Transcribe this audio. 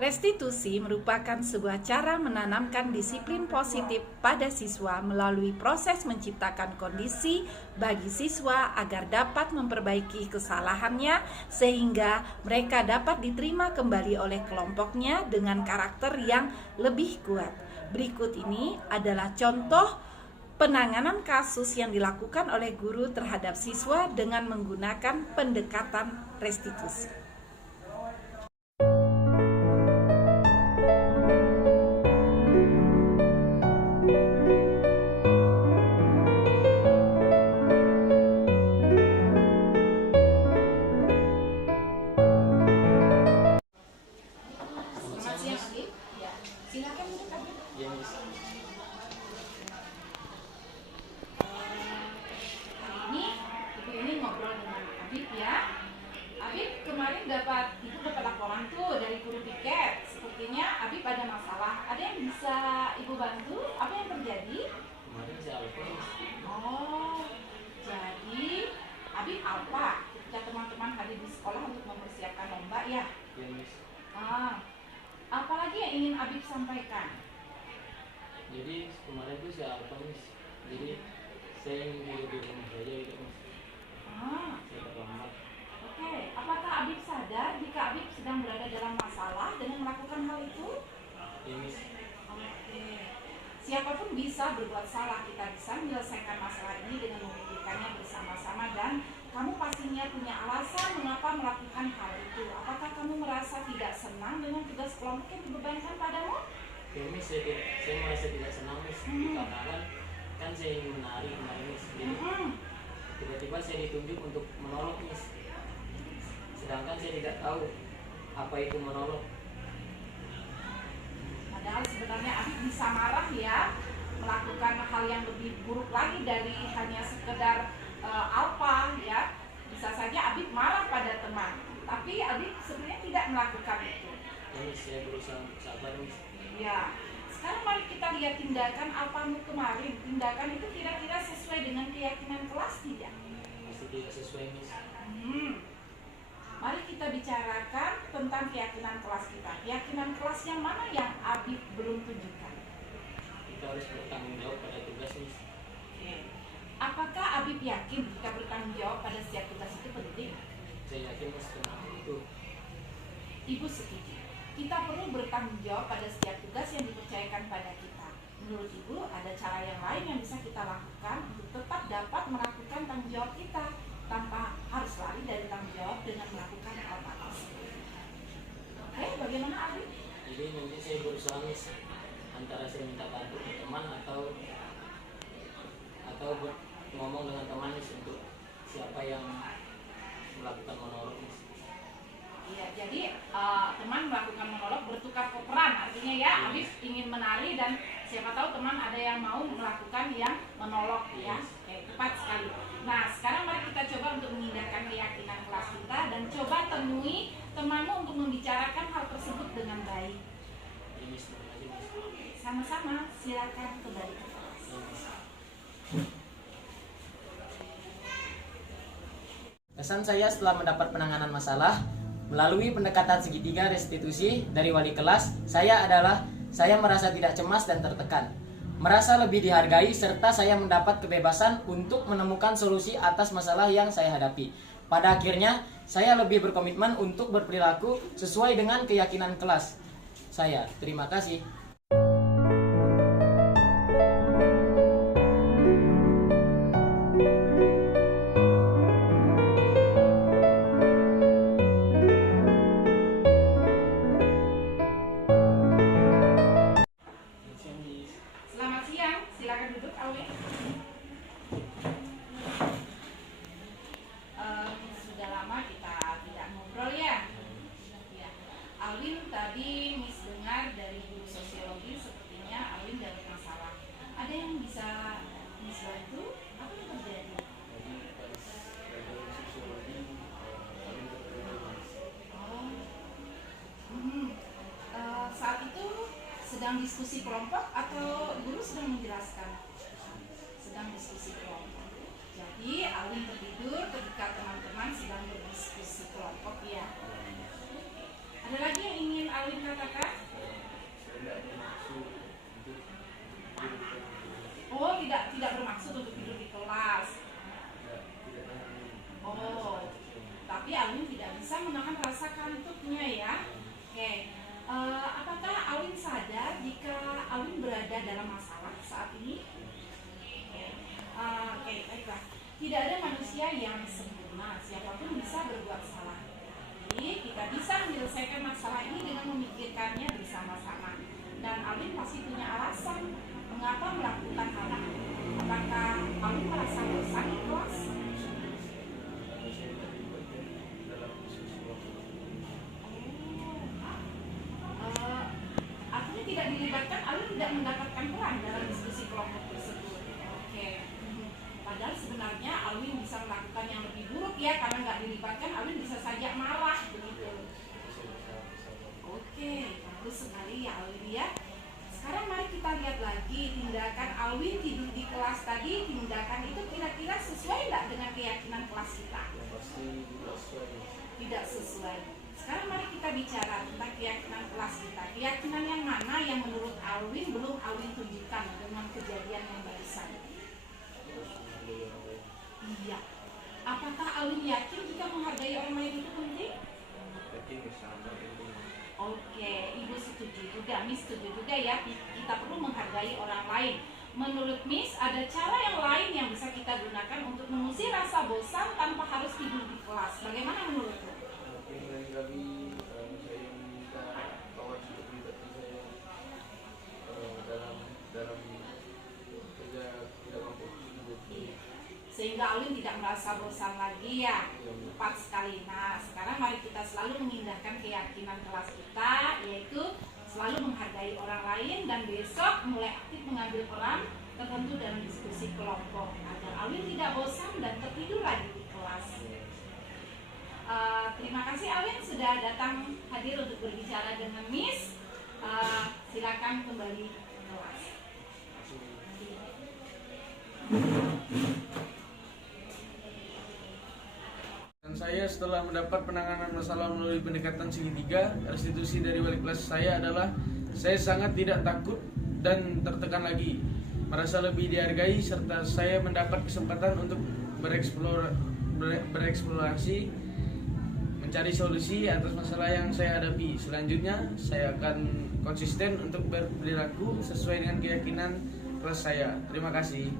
Restitusi merupakan sebuah cara menanamkan disiplin positif pada siswa melalui proses menciptakan kondisi bagi siswa agar dapat memperbaiki kesalahannya sehingga mereka dapat diterima kembali oleh kelompoknya dengan karakter yang lebih kuat. Berikut ini adalah contoh penanganan kasus yang dilakukan oleh guru terhadap siswa dengan menggunakan pendekatan restitusi. Selamat siang, Adit. Ya, silakan duduk, Adit. Ya, Miss. Hari ini ngobrol dengan Adit ya. Adit kemarin ibu dapat laporan tuh dari guru piket. Sepertinya Adit ada masalah. Ada yang bisa ibu bantu? Apa yang terjadi? Kemarin saya lupa, Miss. Oh, jadi Adit alpa ketika teman-teman hadir di sekolah untuk mempersiapkan lomba ya. Ya, Miss. Apalagi yang ingin Adit sampaikan? Jadi kemarin tuh saya lupa, Miss. Jadi saya ingin tidur di rumah saja gitu, Miss. Saya terlambat. Oke. Apakah Adit sadar jika Adit sedang berada dalam masalah dengan melakukan hal itu? Ya, Miss. Oke. Siapapun bisa berbuat salah. Kita bisa menyelesaikan masalah ini dengan memikirkannya bersama-sama dan kamu pastinya punya alasan mengapa melakukan hal itu. Apakah kamu merasa tidak senang dengan tugas kelompok yang dibebankan padamu? Ya, Miss, saya merasa tidak senang, Miss. Karena kan saya ingin menari kemarin, Miss. Jadi tiba-tiba saya ditunjuk untuk menolong, Miss. Sedangkan saya tidak tahu apa itu menolong. Padahal sebenarnya Adit bisa marah ya, melakukan hal yang lebih buruk lagi dari hanya sekedar alpa ya. Bisa saja Adit marah pada teman, tapi Adit sebenarnya tidak melakukan itu. Ya, Miss, saya berusaha untuk sabar, Miss. Ya, sekarang mari kita lihat tindakan alpamu kemarin. Tindakan itu kira-kira sesuai dengan keyakinan kelas tidak? Pasti tidak sesuai, Miss. Mari kita bicarakan tentang keyakinan kelas kita. Keyakinan kelas yang mana yang Adit belum tunjukkan? Kita harus bertanggung jawab pada tugas, Miss. Oke. Apakah Adit yakin jika bertanggung jawab pada setiap tugas itu penting? Saya yakin, Miss, tentang itu. Ibu setuju. Kita perlu bertanggung jawab pada setiap tugas yang dipercayakan pada kita. Menurut Ibu, ada cara yang lain yang bisa kita lakukan untuk tetap dapat melakukan tanggung jawab kita tanpa harus lari dari tanggung jawab dengan melakukan hal tersebut. Oke, bagaimana Adit? Jadi nanti saya berusaha, Miss, antara saya minta bantu ke teman atau ngomong dengan teman, Miss, untuk siapa yang melakukan monolog, Miss. Iya, jadi teman melakukan monolog bertukar peran, artinya ya Adit ingin menari dan siapa tahu teman ada yang mau melakukan yang monolog ya. Oke, tepat sekali. Nah, sekarang mari kita coba untuk mengindahkan keyakinan kelas kita dan coba temui temanmu untuk membicarakan hal tersebut dengan baik. Ya, Miss, terima kasih, Miss. Sama-sama, silakan kembali ke kelas. Ya, Miss. Kesan saya setelah mendapat penanganan masalah melalui pendekatan segitiga restitusi dari wali kelas, saya merasa tidak cemas dan tertekan, merasa lebih dihargai, serta saya mendapat kebebasan untuk menemukan solusi atas masalah yang saya hadapi. Pada akhirnya, saya lebih berkomitmen untuk berperilaku sesuai dengan keyakinan kelas saya. Terima kasih. Selamat siang, silakan duduk Alwin. Sudah lama kita tidak ngobrol ya. Alwin tadi Miss dengar dari guru sosiologi sepertinya Alwin dapat masalah. Ada yang bisa Miss bantu? Apa yang terjadi? Saat itu sedang diskusi kelompok atau guru sedang menjelaskan? Sedang diskusi kelompok. Jadi Alwin tertidur ketika teman-teman sedang berdiskusi kelompok ya. Ada lagi yang ingin Alwin katakan? dilibatkan, Alwin tidak mendapatkan peran dalam diskusi kelompok tersebut. Oke. Padahal sebenarnya Alwin bisa melakukan yang lebih buruk ya, karena nggak dilibatkan Alwin bisa saja marah begitu. Oke, bagus sekali ya Alwin ya. Sekarang mari kita lihat lagi tindakan Alwin tidur di kelas tadi. Tindakan itu kira-kira sesuai nggak dengan keyakinan kelas kita? Tidak sesuai. Sekarang mari kita bicara tentang keyakinan kelas kita. Keyakinan yang mana yang menurut Alwin belum Alwin tunjukkan dengan kejadian yang barusan? Iya. Apakah Alwin yakin jika menghargai orang lain itu penting? Oke, Ibu setuju juga, Miss setuju juga ya. Kita perlu menghargai orang lain. Menurut Miss, ada cara yang lain yang bisa kita gunakan untuk mengusir rasa bosan tanpa harus tidur di kelas. Bagaimana menurutmu? Kali saya meminta kawan untuk melibatkan saya dalam kerja kelompok tersebut. Sehingga Alwin tidak merasa bosan lagi ya. Tepat sekali. Nah, sekarang mari kita selalu mengindahkan keyakinan kelas kita, yaitu selalu menghargai orang lain dan besok mulai aktif mengambil peran tertentu dalam diskusi kelompok agar Alwin tidak bosan dan tertidur lagi di kelas. Terima kasih Alwin sudah datang hadir untuk berbicara dengan Miss. Silakan kembali ke kelas. Dan saya setelah mendapat penanganan masalah melalui pendekatan segitiga, restitusi dari wali kelas saya adalah saya sangat tidak takut dan tertekan lagi, merasa lebih dihargai serta saya mendapat kesempatan untuk bereksplorasi, mencari solusi atas masalah yang saya hadapi. Selanjutnya, saya akan konsisten untuk berperilaku sesuai dengan keyakinan kelas saya. Terima kasih.